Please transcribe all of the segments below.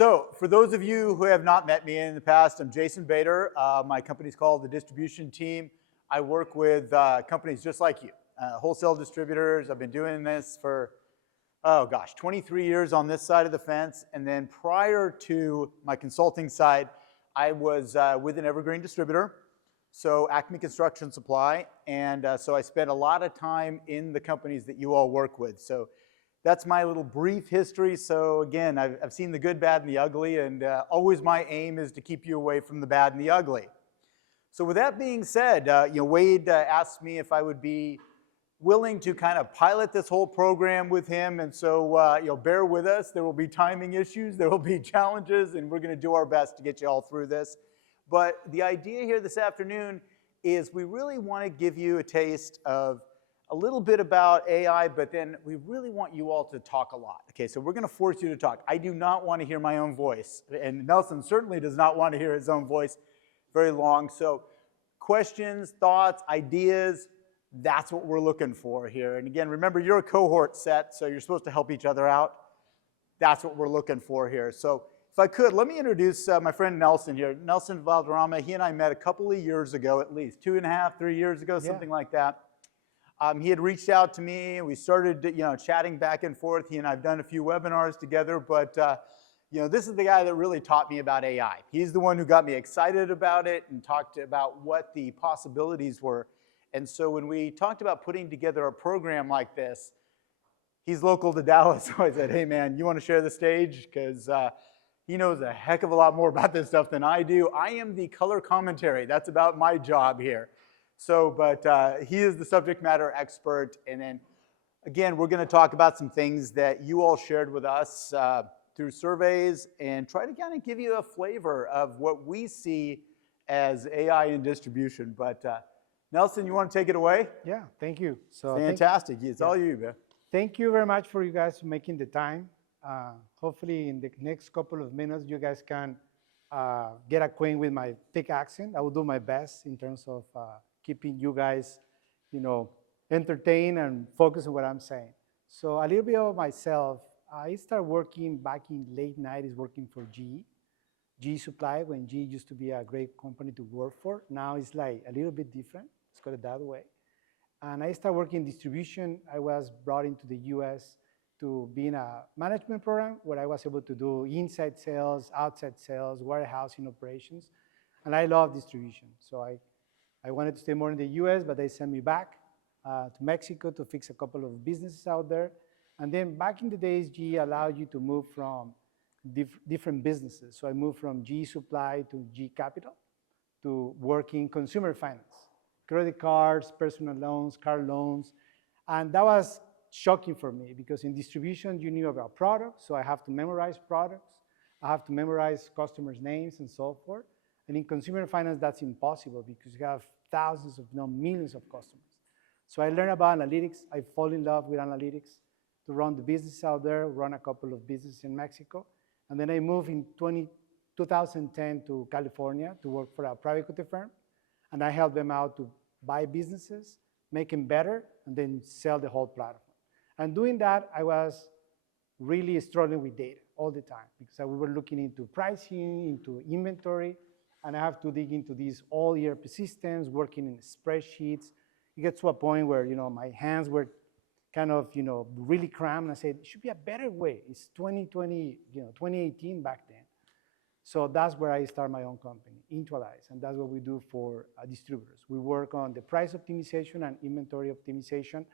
So for those of you who have not met me in the past, I'm Jason Bader. My company's called the Distribution Team. I work with companies just like you, wholesale distributors. I've been doing this for, 23 years on this side of the fence. And then prior to my consulting side, I was with an Evergreen distributor, so Acme Construction Supply. And so I spent a lot of time in the companies that you all work with. So that's my little brief history. So again, I've seen the good, bad, and the ugly, and always my aim is to keep you away from the bad and the ugly. So with that being said, Wade asked me if I would be willing to kind of pilot this whole program with him, and so bear with us. There will be timing issues, there will be challenges, and we're going to do our best to get you all through this. But the idea here this afternoon is we really want to give you a taste of a little bit about AI, but then we really want you all to talk a lot. Okay, so we're going to force you to talk. I do not want to hear my own voice, and Nelson certainly does not want to hear his own voice very long. So questions, thoughts, ideas, that's what we're looking for here. And again, remember, you're a cohort set, so you're supposed to help each other out. That's what we're looking for here. So if I could, let me introduce my friend Nelson here. Nelson Valderrama, he and I met a couple of years ago, at least 2.5, 3 years ago, something like that. He had reached out to me. We started, chatting back and forth. He and I've done a few webinars together, but this is the guy that really taught me about AI. He's the one who got me excited about it and talked about what the possibilities were. And so when we talked about putting together a program like this, he's local to Dallas, so I said, hey man, you want to share the stage? Because he knows a heck of a lot more about this stuff than I do. I am the color commentary. That's about my job here. So, but he is the subject matter expert. And then, again, we're going to talk about some things that you all shared with us through surveys and try to kind of give you a flavor of what we see as AI in distribution. But Nelson, you want to take it away? Yeah, thank you. So fantastic. It's all you, man. Thank you very much for you guys making the time. Hopefully, in the next couple of minutes, you guys can get acquainted with my thick accent. I will do my best in terms of keeping you guys, entertained and focused on what I'm saying. So a little bit of myself. I started working back in late 90s, working for GE Supply, when GE used to be a great company to work for. Now it's like a little bit different. Let's call it that way. And I started working in distribution. I was brought into the US to be in a management program where I was able to do inside sales, outside sales, warehousing operations. And I love distribution. So I wanted to stay more in the US, but they sent me back to Mexico to fix a couple of businesses out there. And then back in the days, GE allowed you to move from different businesses. So I moved from GE Supply to GE Capital to work in consumer finance, credit cards, personal loans, car loans. And that was shocking for me because in distribution, you knew about products. So I have to memorize products. I have to memorize customers' names and so forth. And in consumer finance, that's impossible because you have thousands of, millions of customers. So I learned about analytics. I fall in love with analytics to run the business out there, run a couple of businesses in Mexico. And then I moved in 2010 to California to work for a private equity firm. And I helped them out to buy businesses, make them better, and then sell the whole platform. And doing that, I was really struggling with data all the time because we were looking into pricing, into inventory, and I have to dig into these all ERP systems, working in spreadsheets. It gets to a point where, my hands were kind of, really cramped. And I said, it should be a better way. It's 2020, 2018 back then. So that's where I started my own company, Intuilize, and that's what we do for distributors. We work on the price optimization and inventory optimization,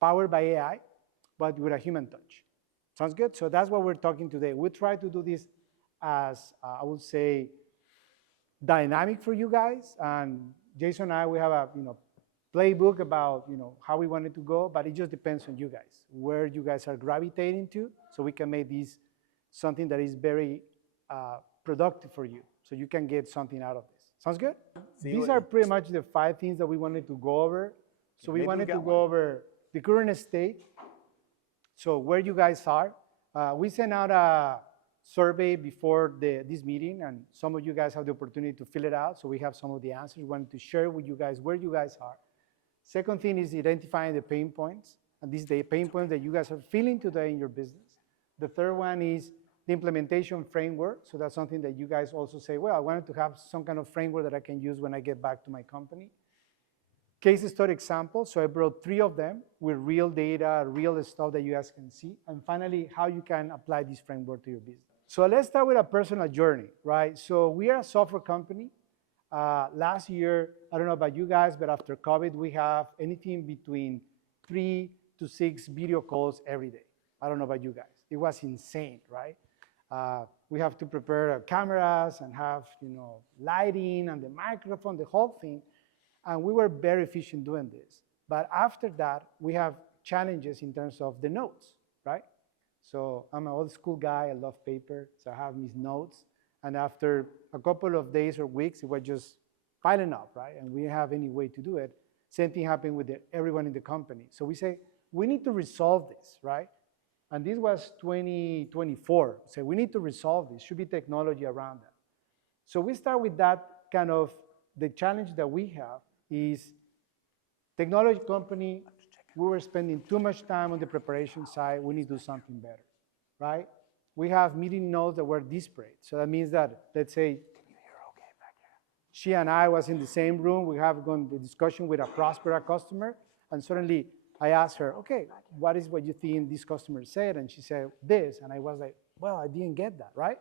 powered by AI, but with a human touch. Sounds good? So that's what we're talking today. We try to do this as, I would say, dynamic for you guys. And Jason and I, we have a playbook about how we want it to go, but it just depends on you guys, where you guys are gravitating to, so we can make this something that is very productive for you, so you can get something out of this. Sounds good? These are pretty much the 5 things that we wanted to go over. So we wanted to go over the current state, so where you guys are. We sent out a survey before this meeting, and some of you guys have the opportunity to fill it out, so we have some of the answers. We wanted to share with you guys where you guys are. Second thing is identifying the pain points, and these are the pain points that you guys are feeling today in your business. The third one is the implementation framework. So that's something that you guys also say, well, I wanted to have some kind of framework that I can use when I get back to my company. Case study examples, so I brought 3 of them with real data, real stuff that you guys can see. And finally, how you can apply this framework to your business. So let's start with a personal journey, right? So we are a software company. Last year, I don't know about you guys, but after COVID, we have anything between 3 to 6 video calls every day. I don't know about you guys. It was insane, right? We have to prepare cameras and have, lighting and the microphone, the whole thing. And we were very efficient doing this. But after that, we have challenges in terms of the notes, right? So I'm an old school guy. I love paper. So I have these notes. And after a couple of days or weeks, it was just piling up, right? And we didn't have any way to do it. Same thing happened with everyone in the company. So we say, we need to resolve this, right? And this was 2024. So we need to resolve this. Should be technology around that. So we start with that kind of, the challenge that we have is technology company, we were spending too much time on the preparation side. We need to do something better, right? We have meeting notes that were disparate. So that means that, let's say, she and I was in the same room. We have gone the discussion with a prospective customer, and suddenly I asked her, okay, what is what you think this customer said? And she said this, and I was like, well, I didn't get that, right?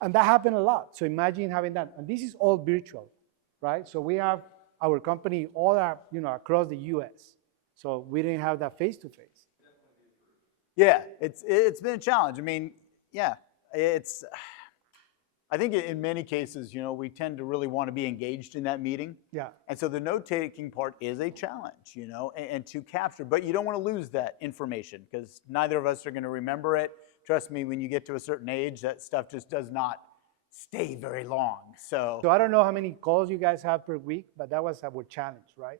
And that happened a lot. So imagine having that, and this is all virtual, right? So we have our company all across the U.S. So we didn't have that face-to-face. Yeah, it's been a challenge. I mean, yeah, I think in many cases, we tend to really want to be engaged in that meeting. Yeah. And so the note-taking part is a challenge, and to capture, but you don't want to lose that information because neither of us are going to remember it. Trust me, when you get to a certain age, that stuff just does not stay very long. So I don't know how many calls you guys have per week, but that was our challenge, right?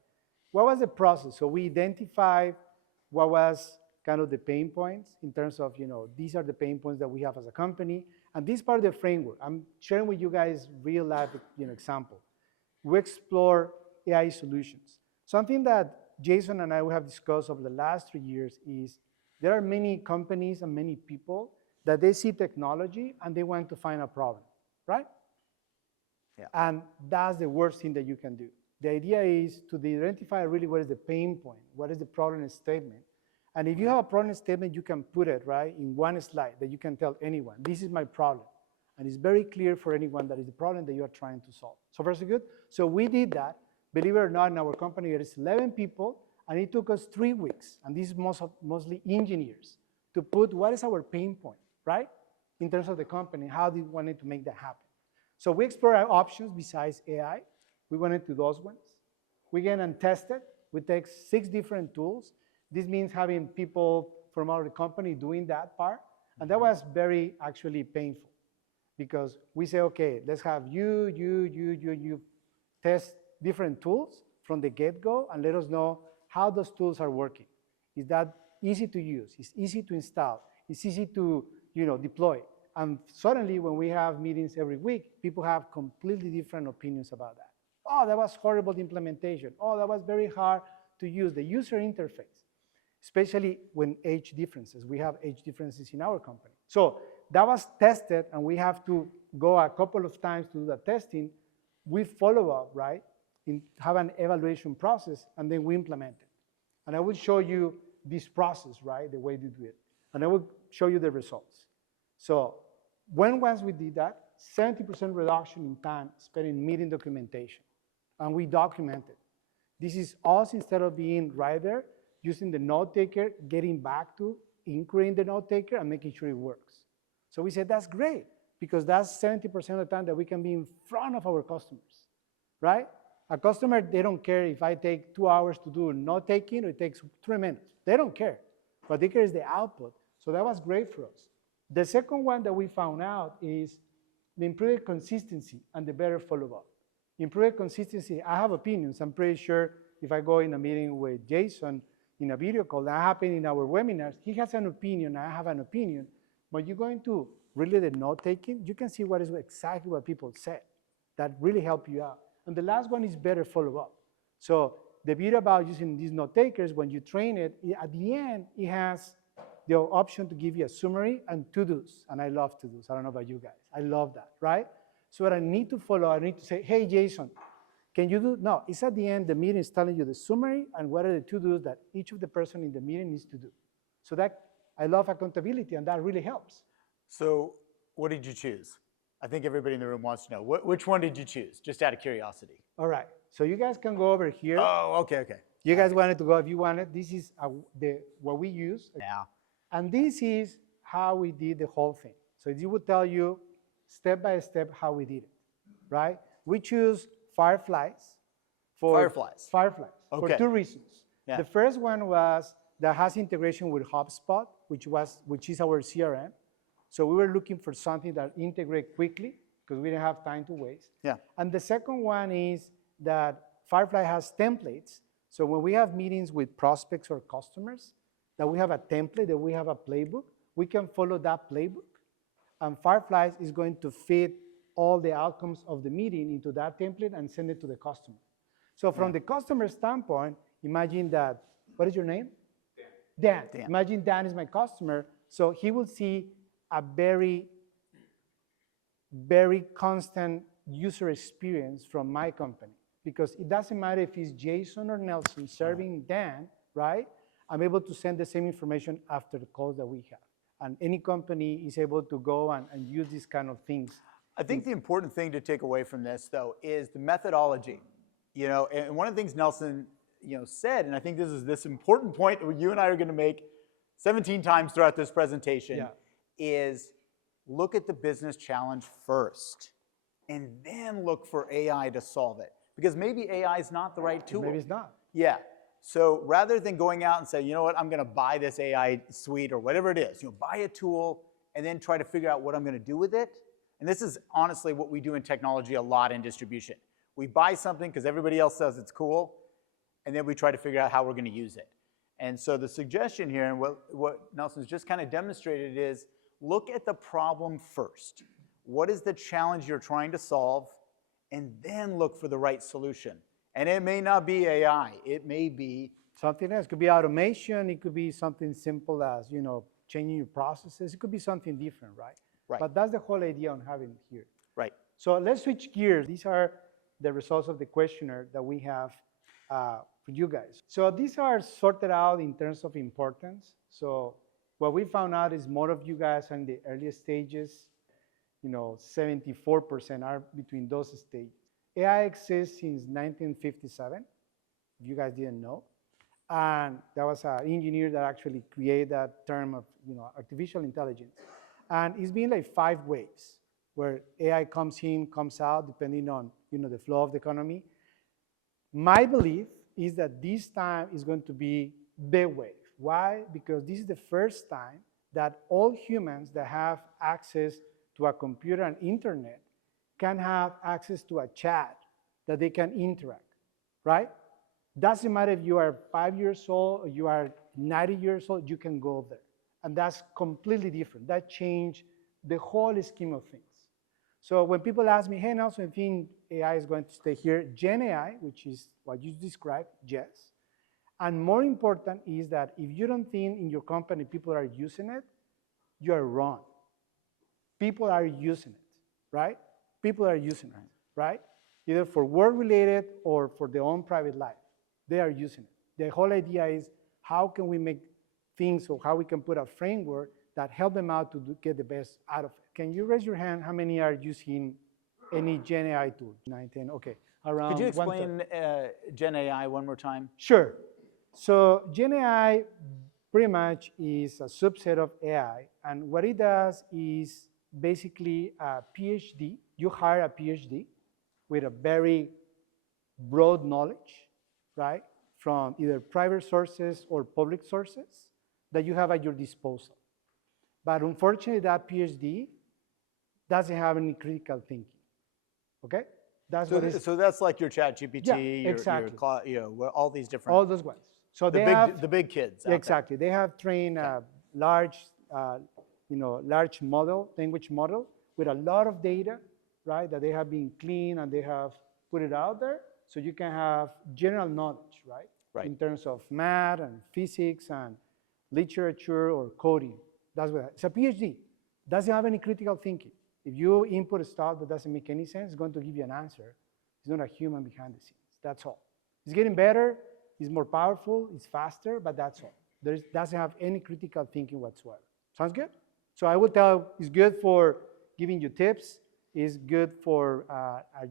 What was the process? So we identified what was kind of the pain points in terms of, these are the pain points that we have as a company. And this part of the framework, I'm sharing with you guys real life, example. We explore AI solutions. Something that Jason and I have discussed over the last 3 years is there are many companies and many people that they see technology and they want to find a problem, right? Yeah. And that's the worst thing that you can do. The idea is to identify really what is the pain point, what is the problem statement. And if you have a problem statement, you can put it, right, in one slide that you can tell anyone, this is my problem. And it's very clear for anyone that is the problem that you are trying to solve. So far, so good? So we did that. Believe it or not, in our company, there is 11 people, and it took us 3 weeks, and this is mostly engineers, to put what is our pain point, right, in terms of the company, how we wanted to make that happen. So we explored our options besides AI. We went into those ones. We went and tested. We take 6 different tools. This means having people from our company doing that part, and that was very actually painful because we say, okay, let's have you test different tools from the get-go and let us know how those tools are working. Is that easy to use? It's easy to install. It's easy to deploy. And suddenly, when we have meetings every week, people have completely different opinions about that. Oh, that was horrible implementation. Oh, that was very hard to use. The user interface, especially when age differences. We have age differences in our company. So that was tested, and we have to go a couple of times to do the testing. We follow up, right? Have an evaluation process, and then we implement it. And I will show you this process, right, the way to do it. And I will show you the results. So once we did that, 70% reduction in time spent in meeting documentation. And we documented. This is us, instead of being right there, using the note taker, getting back to inquiring the note taker and making sure it works. So we said, that's great, because that's 70% of the time that we can be in front of our customers, right? A customer, they don't care if I take 2 hours to do note taking or it takes 3 minutes. They don't care. What they care is the output. So that was great for us. The second one that we found out is the improved consistency and the better follow-up. Improved consistency, I have opinions. I'm pretty sure if I go in a meeting with Jason in a video call, that happened in our webinars, he has an opinion, I have an opinion. But you're going to really the note-taking, you can see what is exactly what people said. That really help you out. And the last one is better follow-up. So the beauty about using these note takers, when you train it, at the end, it has the option to give you a summary and to-dos, and I love to-dos. I don't know about you guys. I love that, right? So what I need to follow, I need to say, hey, Jason, can you do? No, it's at the end, the meeting is telling you the summary and what are the to-dos that each of the person in the meeting needs to do. So that, I love accountability, and that really helps. So what did you choose? I think everybody in the room wants to know. Which one did you choose, just out of curiosity? All right, so you guys can go over here. Oh, okay. You guys wanted to go, if you wanted, this is what we use. Yeah. And this is how we did the whole thing. So it would tell you step by step how we did it, right? We choose Fireflies for Okay. two reasons. Yeah. The first one was that has integration with HubSpot, which is our CRM. So we were looking for something that integrate quickly because we didn't have time to waste. Yeah. And the second one is that Firefly has templates. So when we have meetings with prospects or customers, that we have a template, that we have a playbook, we can follow that playbook. And Fireflies is going to fit all the outcomes of the meeting into that template and send it to the customer. So from the customer standpoint, imagine that, what is your name? Dan. Imagine Dan is my customer, so he will see a very, very constant user experience from my company, because it doesn't matter if it's Jason or Nelson serving Dan, right? I'm able to send the same information after the calls that we have. And any company is able to go and use these kind of things. I think the important thing to take away from this, though, is the methodology. And one of the things Nelson, said, and I think this is this important point that you and I are going to make 17 times throughout this presentation, is look at the business challenge first, and then look for AI to solve it. Because maybe AI is not the right tool. Maybe it's not. Yeah. So rather than going out and say, you know what, I'm going to buy this AI suite or whatever it is, buy a tool and then try to figure out what I'm going to do with it. And this is honestly what we do in technology a lot in distribution. We buy something because everybody else says it's cool, and then we try to figure out how we're going to use it. And so the suggestion here, and what Nelson's just kind of demonstrated, is look at the problem first. What is the challenge you're trying to solve? And then look for the right solution. And it may not be AI. It may be something else. It could be automation. It could be something simple as, changing your processes. It could be something different, right? Right. But that's the whole idea on having it here. Right. So let's switch gears. These are the results of the questionnaire that we have for you guys. So these are sorted out in terms of importance. So what we found out is more of you guys are in the earliest stages. 74% are between those stages. AI exists since 1957, if you guys didn't know. And that was an engineer that actually created that term of artificial intelligence. And it's been like 5 waves where AI comes in, comes out, depending on the flow of the economy. My belief is that this time is going to be the wave. Why? Because this is the first time that all humans that have access to a computer and internet can have access to a chat that they can interact, right? Doesn't matter if you are 5 years old or you are 90 years old, you can go there. And that's completely different. That changed the whole scheme of things. So when people ask me, hey, Nelson, I think AI is going to stay here, Gen AI, which is what you described, yes. And more important is that if you don't think in your company people are using it, you are wrong. People are using it, right? People are using it, right? Either for work-related or for their own private life. They are using it. The whole idea is how can we make things, or how we can put a framework that help them out to get the best out of it. Can you raise your hand? How many are using any Gen AI tool? 9, 10, okay. Around. Could you explain Gen AI one more time? Sure. So Gen AI pretty much is a subset of AI. And what it does is basically a PhD. You hire a PhD with a very broad knowledge, right? From either private sources or public sources that you have at your disposal. But unfortunately, that PhD doesn't have any critical thinking, okay? That's so that's like your ChatGPT, exactly. your all these different. All those ones. So the big kids. Exactly. They have trained a large, large model, language model with a lot of data, right? That they have been cleaned and they have put it out there, so you can have general knowledge, right? Right. In terms of math and physics and literature or coding. That's what it's a PhD. Doesn't have any critical thinking. If you input stuff that doesn't make any sense, it's going to give you an answer. It's not a human behind the scenes. That's all. It's getting better. It's more powerful. It's faster, but that's all. Doesn't have any critical thinking whatsoever. Sounds good? So I would tell it's good for giving you tips. It's good for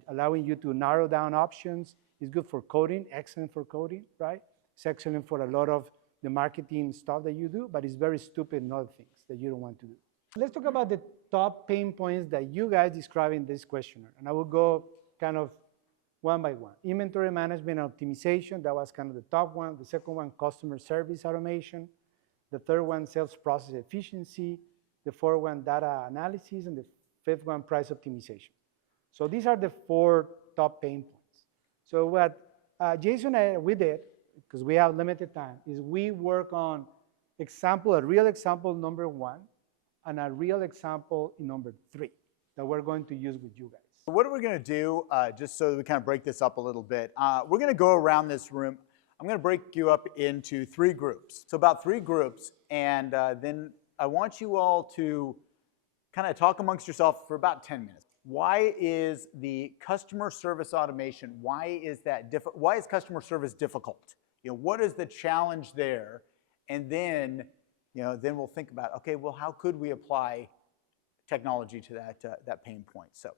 allowing you to narrow down options. It's good for coding, excellent for coding, right? It's excellent for a lot of the marketing stuff that you do, but it's very stupid in other things that you don't want to do. Let's talk about the top pain points that you guys describe in this questionnaire. And I will go kind of one by one. Inventory management and optimization, that was kind of the top one. The second one, customer service automation. The third one, sales process efficiency. The fourth one, data analysis. And the fifth one, price optimization. So these are the 4 top pain points. So what Jason and we did, because we have limited time, is we work on a real example number 1 and a real example in number 3 that we're going to use with you guys. What are we going to do, just so that we kind of break this up a little bit? We're going to go around this room. I'm going to break you up into 3 groups. So about 3 groups, and then I want you all to kind of talk amongst yourself for about 10 minutes. Why is the customer service automation, why is customer service difficult? What is the challenge there? And then, then we'll think about, okay, well, how could we apply technology to that pain point? So.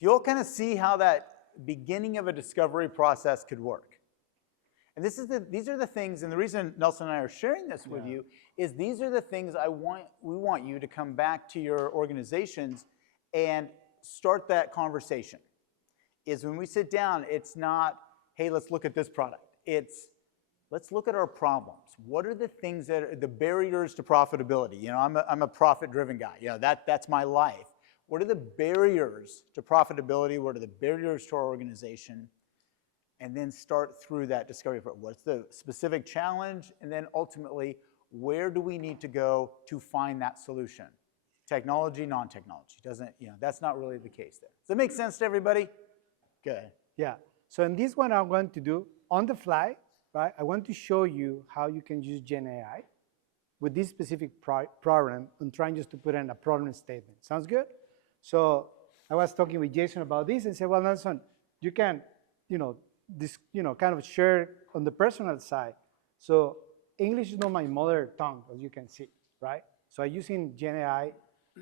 You'll kind of see how that beginning of a discovery process could work. And these are the things, and the reason Nelson and I are sharing this with you is these are the things we want you to come back to your organizations and start that conversation. Is when we sit down, it's not, hey, let's look at this product. It's, let's look at our problems. What are the things that are the barriers to profitability? I'm a profit-driven guy. That's my life. What are the barriers to profitability? What are the barriers to our organization? And then start through that discovery. What's the specific challenge? And then ultimately, where do we need to go to find that solution? Technology, non-technology. That's not really the case there. Does that make sense to everybody? Good. Yeah. So in this one, I'm going to do on the fly, right? I want to show you how you can use Gen AI with this specific program and trying just to put in a problem statement. Sounds good? So I was talking with Jason about this and said, well, Nelson, you can, kind of share on the personal side. So English is not my mother tongue, as you can see, right? So I'm using Gen AI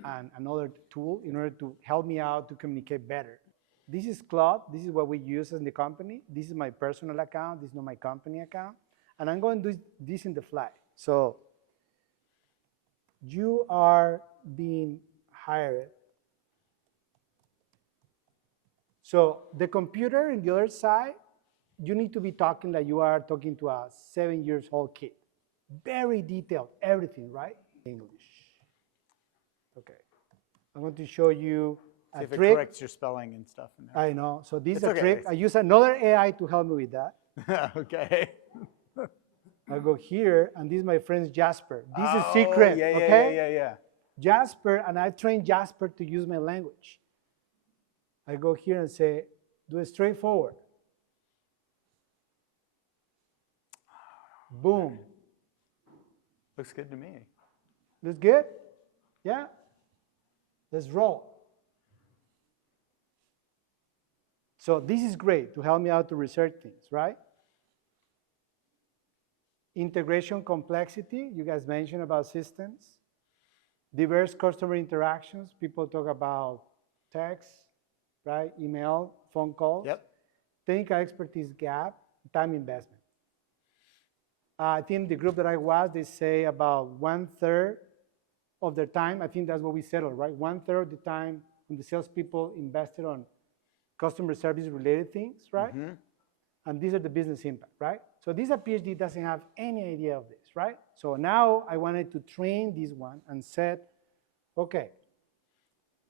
and another tool in order to help me out to communicate better. This is Claude. This is what we use in the company. This is my personal account. This is not my company account. And I'm going to do this in the fly. So you are being hired. So the computer on the other side, you need to be talking like you are talking to a 7-year-old kid. Very detailed, everything, right? English. Okay. I'm going to show you a See if trick. it corrects your spelling and stuff in there. I know. So this is a okay. trick. I use another AI to help me with that. Okay. I go here, and this is my friend Jasper. This is secret, okay? Yeah. Jasper, and I train Jasper to use my language. I go here and say, do it straightforward. Boom. Looks good to me. Looks good? Yeah? Let's roll. So this is great to help me out to research things, right? Integration complexity, you guys mentioned about systems. Diverse customer interactions, people talk about text, right? Email, phone calls. Yep. Technical expertise gap, time investment. I think the group that I was, they say about 1/3 of their time, I think that's what we settled, right? 1/3 of the time when the salespeople invested on customer service related things, right? Mm-hmm. And these are the business impact, right? So this a PhD doesn't have any idea of this, right? So now I wanted to train this one and set okay,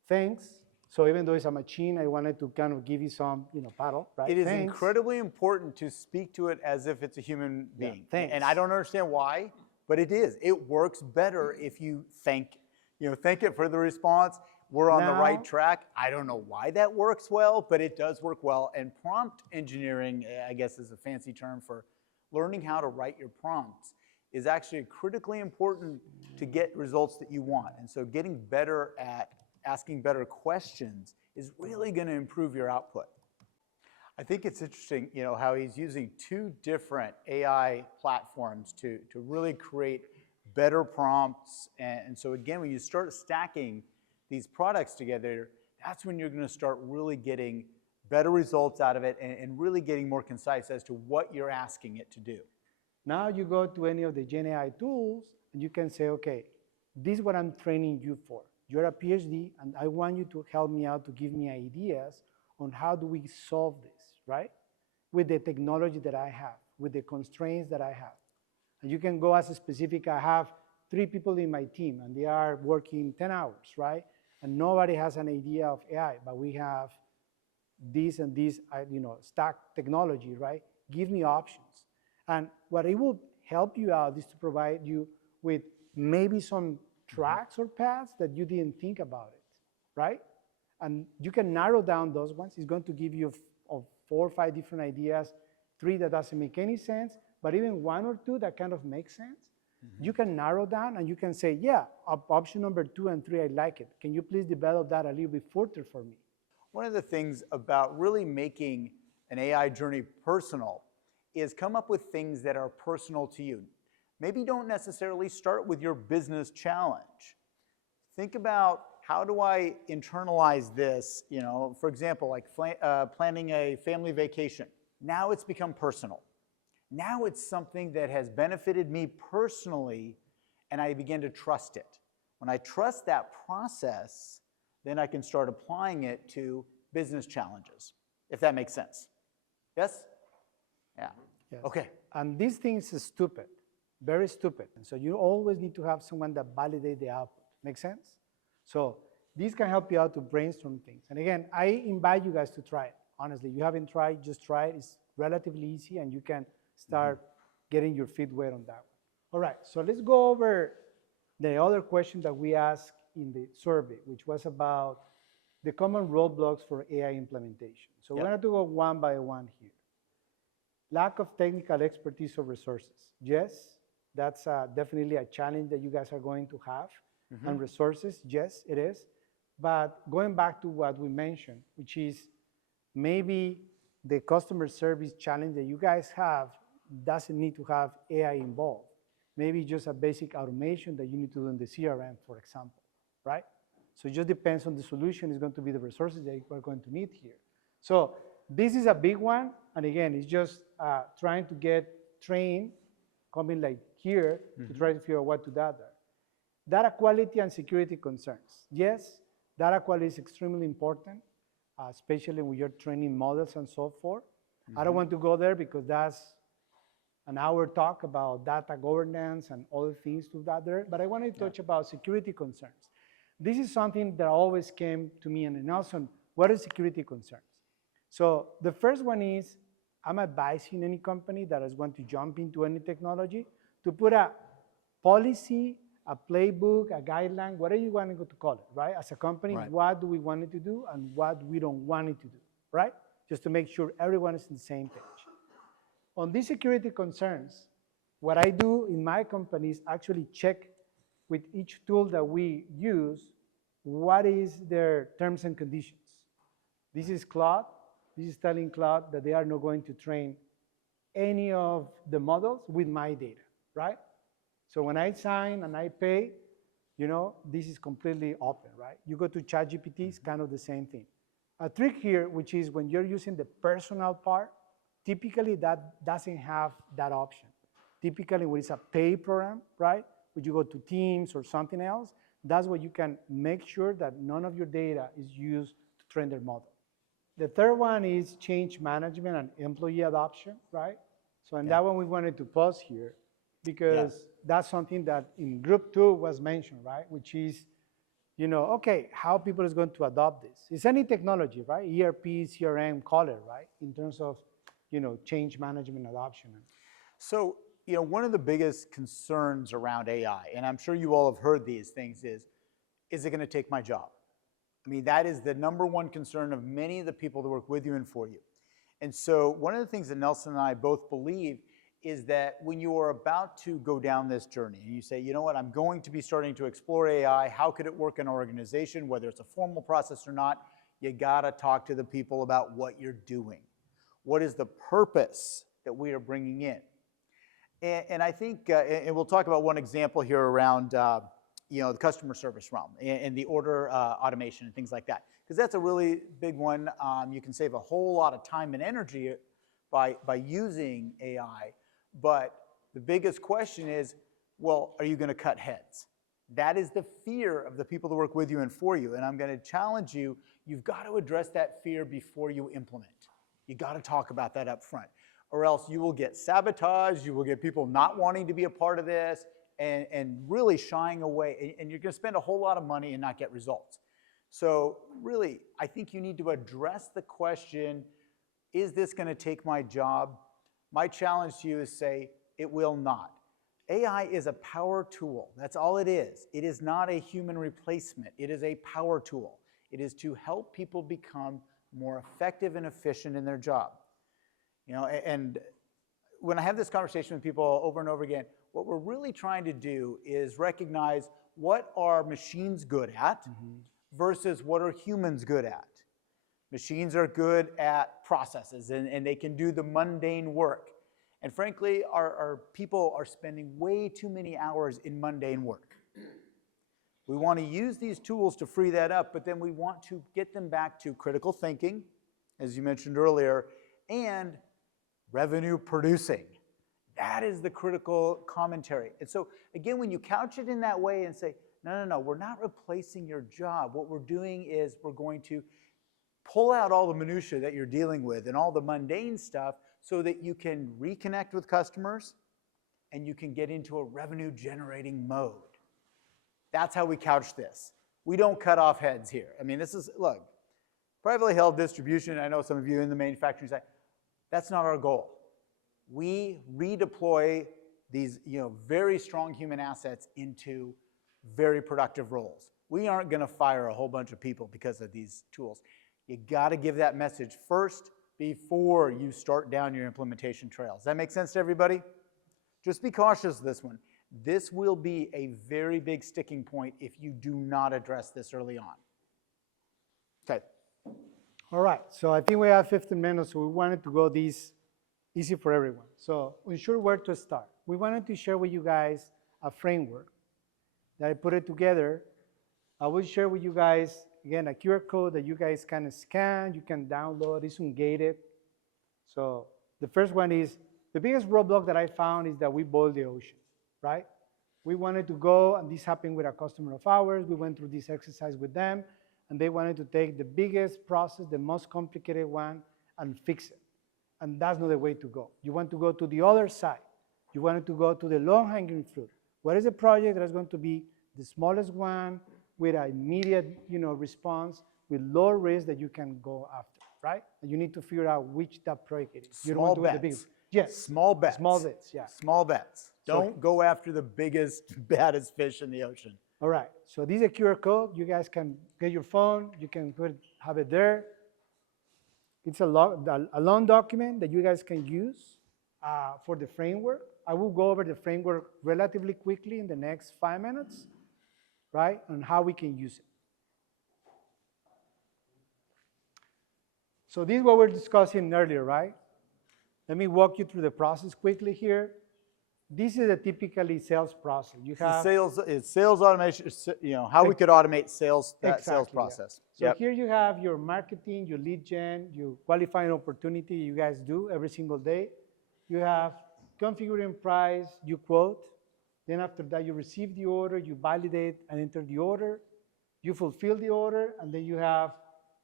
thanks. So even though it's a machine, I wanted to kind of give you some, paddle, right? It is Thanks. incredibly important to speak to it as if it's a human being. Thanks. And I don't understand why, but it is. It works better if you thank it for the response. We're on the right track. I don't know why that works well, but it does work well. And prompt engineering, I guess is a fancy term for learning how to write your prompts, is actually critically important to get results that you want. And so getting better at asking better questions is really going to improve your output. I think it's interesting, how he's using two different AI platforms to really create better prompts. And so again, when you start stacking these products together, that's when you're going to start really getting better results out of it and really getting more concise as to what you're asking it to do. Now you go to any of the Gen AI tools and you can say, okay, this is what I'm training you for. You're a PhD and I want you to help me out to give me ideas on how do we solve this, right? With the technology that I have, with the constraints that I have. And you can go as specific, I have 3 people in my team and they are working 10 hours, right? And nobody has an idea of AI, but we have this and this, stack technology, right? Give me options. And what it will help you out is to provide you with maybe some tracks or paths that you didn't think about it, right? And you can narrow down those ones. It's going to give you 4 or 5 different ideas, 3 that doesn't make any sense, but even 1 or 2 that kind of make sense. You can narrow down and you can say, yeah, option number 2 and 3, I like it. Can you please develop that a little bit further for me? One of the things about really making an AI journey personal is come up with things that are personal to you. Maybe don't necessarily start with your business challenge. Think about, how do I internalize this? For example, like planning a family vacation. Now it's become personal. Now it's something that has benefited me personally, and I begin to trust it. When I trust that process, then I can start applying it to business challenges, if that makes sense. Yes? Yeah. Yes. Okay. And these things are stupid, very stupid. And so you always need to have someone that validates the output. Make sense? So these can help you out to brainstorm things. And again, I invite you guys to try it. Honestly, you haven't tried, just try it. It's relatively easy and you can start getting your feet wet on that one. All right, so let's go over the other question that we asked in the survey, which was about the common roadblocks for AI implementation. So we're going to go one by one here. Lack of technical expertise or resources. Yes, that's definitely a challenge that you guys are going to have. And resources, yes, it is. But going back to what we mentioned, which is maybe the customer service challenge that you guys have doesn't need to have AI involved. Maybe just a basic automation that you need to do in the CRM, for example, right? So it just depends on the solution. It's going to be the resources that we're going to need here. So this is a big one. And again, it's just trying to get trained, coming like here, to try to figure out what to do there. Data quality and security concerns. Yes, data quality is extremely important, especially when you're training models and so forth. I don't want to go there because that's an hour talk about data governance and other things to that there, but I want to touch about security concerns. This is something that always came to me, and Nelson, what are security concerns? So the first one is, I'm advising any company that is going to jump into any technology to put a policy, a playbook, a guideline, whatever you want to call it, right? As a company, what do we want it to do and what we don't want it to do, right? Just to make sure everyone is on the same page. On these security concerns, what I do in my company is actually check with each tool that we use, what is their terms and conditions. This is Claude. This is telling Claude that they are not going to train any of the models with my data, right? So when I sign and I pay, this is completely open, right? You go to ChatGPT, it's kind of the same thing. A trick here, which is when you're using the personal part, typically that doesn't have that option. Typically when it's a paid program, right? When you go to Teams or something else, that's where you can make sure that none of your data is used to train their model. The third one is change management and employee adoption, right? So in that one, we wanted to pause here because that's something that in group 2 was mentioned, right? Which is okay, how people is going to adopt this. It's any technology, right? ERP, CRM, call it, right? In terms of, change management adoption. So, one of the biggest concerns around AI, and I'm sure you all have heard these things, is it going to take my job? I mean, that is the number one concern of many of the people that work with you and for you. And so one of the things that Nelson and I both believe is that when you are about to go down this journey and you say, you know what, I'm going to be starting to explore AI, how could it work in our organization, whether it's a formal process or not, you gotta talk to the people about what you're doing. What is the purpose that we are bringing in? And I think, and we'll talk about one example here around the customer service realm and the order automation and things like that, because that's a really big one. You can save a whole lot of time and energy by using AI, but the biggest question is, well, are you going to cut heads? That is the fear of the people that work with you and for you, and I'm going to challenge you. You've got to address that fear before you implement. You got to talk about that up front, or else you will get sabotaged, you will get people not wanting to be a part of this, and really shying away, and you're going to spend a whole lot of money and not get results. So really, I think you need to address the question, is this going to take my job? My challenge to you is say, it will not. AI is a power tool. That's all it is. It is not a human replacement. It is a power tool. It is to help people become more effective and efficient in their job. And when I have this conversation with people over and over again, what we're really trying to do is recognize what are machines good at versus what are humans good at. Machines are good at processes, and they can do the mundane work. And frankly, our people are spending way too many hours in mundane work. We want to use these tools to free that up, but then we want to get them back to critical thinking, as you mentioned earlier, and revenue producing. That is the critical commentary. And so, again, when you couch it in that way and say, no, we're not replacing your job. What we're doing is we're going to pull out all the minutia that you're dealing with and all the mundane stuff so that you can reconnect with customers and you can get into a revenue generating mode. That's how we couch this. We don't cut off heads here. I mean, look, privately held distribution, I know some of you in the manufacturing side, that's not our goal. We redeploy these very strong human assets into very productive roles. We aren't going to fire a whole bunch of people because of these tools. You got to give that message first before you start down your implementation trails. Does that make sense to everybody? Just be cautious of this one. This will be a very big sticking point if you do not address this early on. Okay. All right, so I think we have 15 minutes, so we wanted to go this easy for everyone. So unsure where to start. We wanted to share with you guys a framework that I put it together. I will share with you guys, again, a QR code that you guys can scan, you can download, it's ungated. So the first one is, the biggest roadblock that I found is that we boil the ocean, right? We wanted to go, and this happened with a customer of ours, we went through this exercise with them, and they wanted to take the biggest process, the most complicated one, and fix it. And that's not the way to go. You want to go to the other side. You want to go to the low-hanging fruit. What is the project that is going to be the smallest one with an immediate response, with low risk that you can go after, right? And you need to figure out which that project is. You don't want to do the biggest. Yes. Small bets. Small bets, yeah. Small bets. Don't go after the biggest, baddest fish in the ocean. All right, so this is a QR code. You guys can get your phone, you can have it there. It's a long document that you guys can use for the framework. I will go over the framework relatively quickly in the next 5 minutes, right, on how we can use it. So this is what we're discussing earlier, right? Let me walk you through the process quickly here. This is a typically sales process. You have it's sales automation. How we could automate sales sales process. Yeah. So here you have your marketing, your lead gen, your qualifying opportunity you guys do every single day. You have configuring price, you quote. Then after that, you receive the order, you validate and enter the order. You fulfill the order, and then you have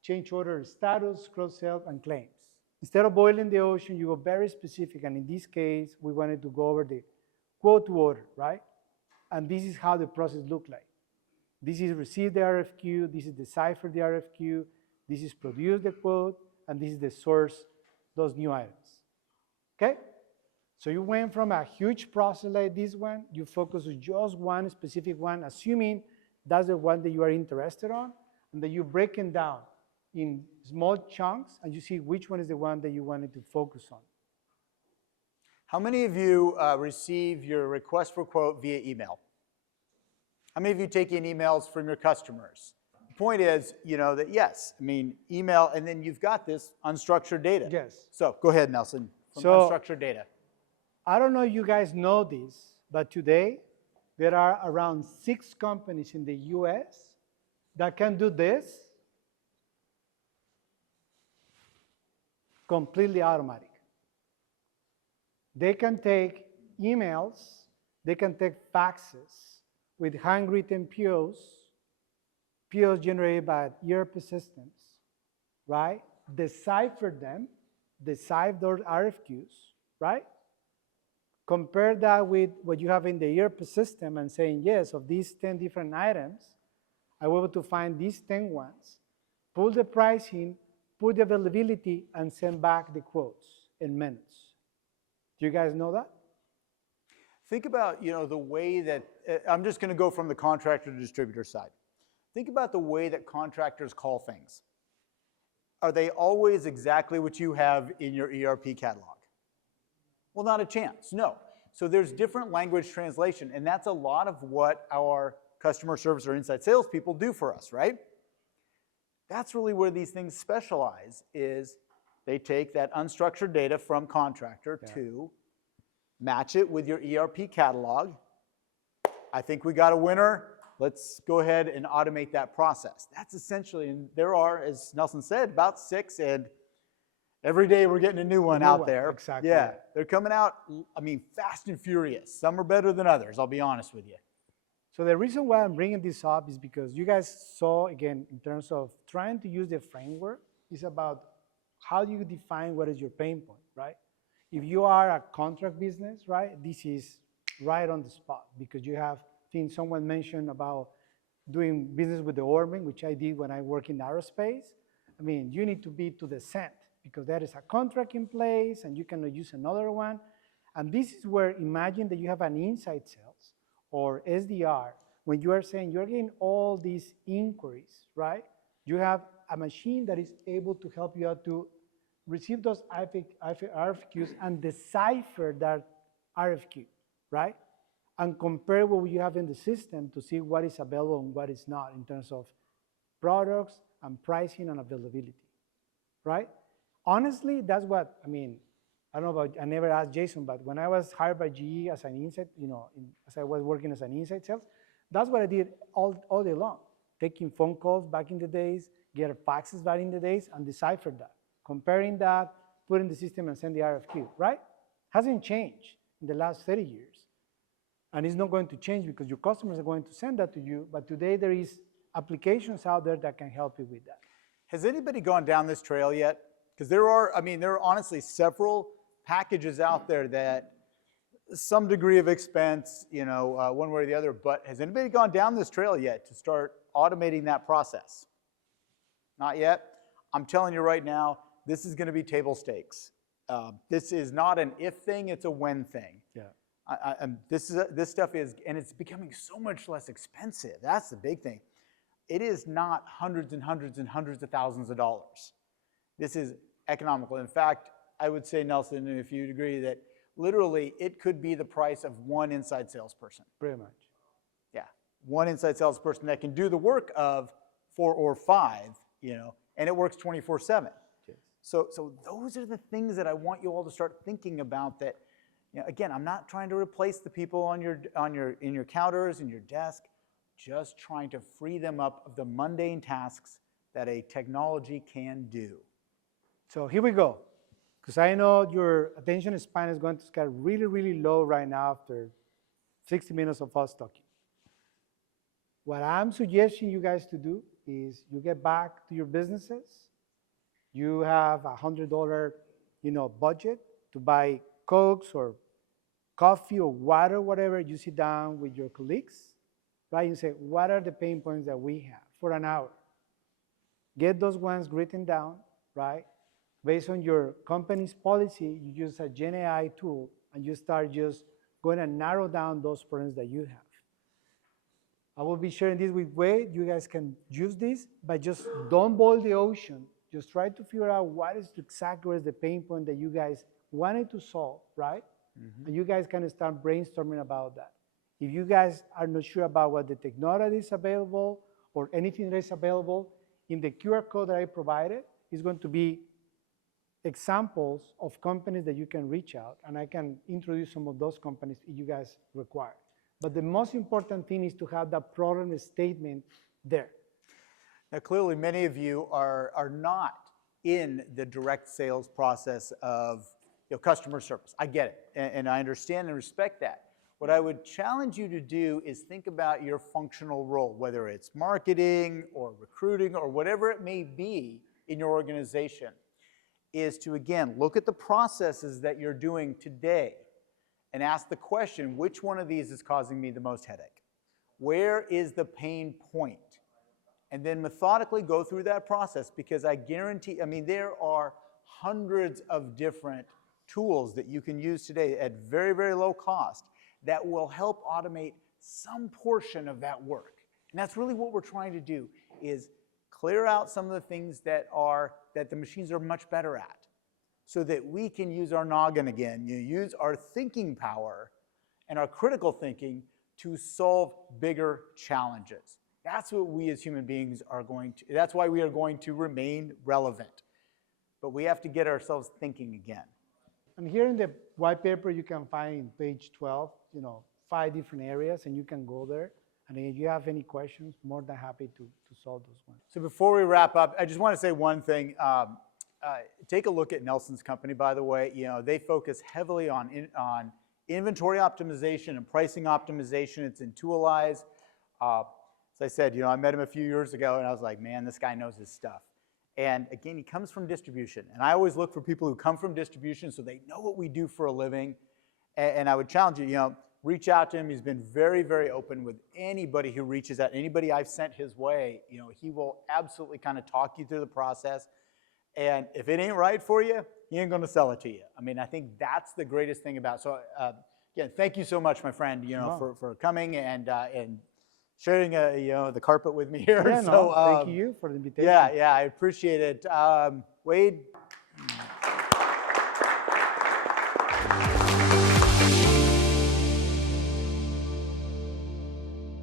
change order status, cross-sell, and claims. Instead of boiling the ocean, you go very specific, and in this case, we wanted to go over the quote to order, right? And this is how the process looked like. This is receive the RFQ, this is decipher the RFQ, this is produce the quote, and this is the source those new items. Okay? So you went from a huge process like this one, you focus on just one specific one, assuming that's the one that you are interested on, and then you break it down in small chunks, and you see which one is the one that you wanted to focus on. How many of you receive your request for quote via email? How many of you take in emails from your customers? The point is, that yes, email, and then you've got this unstructured data. Yes. So go ahead, Nelson, from So, unstructured data. I don't know if you guys know this, but today there are around 6 companies in the US that can do this completely automatic. They can take emails, they can take faxes with handwritten POs generated by ERP systems, right? Decipher them, decipher those RFQs, right? Compare that with what you have in the ERP system and saying, yes, of these 10 different items, I was able to find these 10 ones, pull the pricing, put the availability, and send back the quotes in minutes. Do you guys know that? Think about, the way that, I'm just going to go from the contractor to distributor side. Think about the way that contractors call things. Are they always exactly what you have in your ERP catalog? Well, not a chance, no. So there's different language translation, and that's a lot of what our customer service or inside salespeople do for us, right? That's really where these things specialize, is they take that unstructured data from contractor to match it with your ERP catalog. I think we got a winner. Let's go ahead and automate that process. That's essentially, and there are, as Nelson said, about 6, and every day we're getting a new one out there. Exactly. Yeah, they're coming out, fast and furious. Some are better than others, I'll be honest with you. So the reason why I'm bringing this up is because you guys saw, again, in terms of trying to use the framework, it's about how do you define what is your pain point, right? If you are a contract business, right, this is right on the spot, because you have, I think someone mentioned about doing business with the oarman, which I did when I worked in aerospace. You need to be to the cent, because there is a contract in place and you cannot use another one. And this is where, imagine that you have an inside sales or SDR, when you are saying you're getting all these inquiries, right? You have a machine that is able to help you out to receive those RFQs and decipher that RFQ, right? And compare what you have in the system to see what is available and what is not in terms of products and pricing and availability, right? Honestly, that's what, I don't know about, I never asked Jason, but when I was hired by GE as an inside, as I was working as an inside sales, that's what I did all day long. Taking phone calls back in the days, get faxes back in the days, and decipher that. Comparing that, put in the system and send the RFQ, right? Hasn't changed in the last 30 years. And it's not going to change because your customers are going to send that to you, but today there is applications out there that can help you with that. Has anybody gone down this trail yet? Because there are honestly several packages out there that some degree of expense, one way or the other, but has anybody gone down this trail yet to start automating that process? Not yet? I'm telling you right now, this is going to be table stakes. This is not an if thing, it's a when thing. Yeah. This stuff is, and it's becoming so much less expensive. That's the big thing. It is not hundreds and hundreds and hundreds of thousands of dollars. This is economical. In fact, I would say, Nelson, if you'd agree, that literally it could be the price of one inside salesperson. Pretty much. Yeah, one inside salesperson that can do the work of 4 or 5, and it works 24/7. Yes. So those are the things that I want you all to start thinking about. That, again, I'm not trying to replace the people in your counters, in your desk, just trying to free them up of the mundane tasks that a technology can do. So here we go, because I know your attention span is going to get really, really low right now after 60 minutes of us talking. What I'm suggesting you guys to do is you get back to your businesses. You have a $100, budget to buy Cokes or coffee or water, whatever. You sit down with your colleagues, right? You say, what are the pain points that we have for an hour? Get those ones written down, right? Based on your company's policy, you use a Gen AI tool and you start just going to narrow down those problems that you have. I will be sharing this with Wade. You guys can use this, but just don't boil the ocean. Just try to figure out what is exactly the pain point that you guys wanted to solve, right? Mm-hmm. And you guys can start brainstorming about that. If you guys are not sure about what the technology is available or anything that is available, in the QR code that I provided is going to be examples of companies that you can reach out, and I can introduce some of those companies if you guys require. But the most important thing is to have that problem statement there. Now, clearly, many of you are not in the direct sales process of customer service. I get it, and I understand and respect that. What I would challenge you to do is think about your functional role, whether it's marketing or recruiting or whatever it may be in your organization, is to, again, look at the processes that you're doing today and ask the question, which one of these is causing me the most headache? Where is the pain point? And then methodically go through that process, because I guarantee, there are hundreds of different tools that you can use today at very, very low cost that will help automate some portion of that work. And that's really what we're trying to do, is clear out some of the things that the machines are much better at, so that we can use our noggin again, use our thinking power and our critical thinking to solve bigger challenges. That's what we as human beings are that's why we are going to remain relevant. But we have to get ourselves thinking again. And here in the white paper, you can find in page 12, 5 different areas, and you can go there. And if you have any questions, more than happy to solve those ones. So before we wrap up, I just want to say one thing. Take a look at Nelson's company, by the way. They focus heavily on inventory optimization and pricing optimization. It's Intuilize. As I said, I met him a few years ago, and I was like, man, this guy knows his stuff. And again, he comes from distribution. And I always look for people who come from distribution so they know what we do for a living. And I would challenge you, reach out to him. He's been very, very open with anybody who reaches out. Anybody I've sent his way, he will absolutely kind of talk you through the process. And if it ain't right for you, he ain't going to sell it to you. I think that's the greatest thing about it. So again, thank you so much, my friend, for coming and sharing the carpet with me here. Yeah, thank you for the invitation. Yeah, I appreciate it. Wade,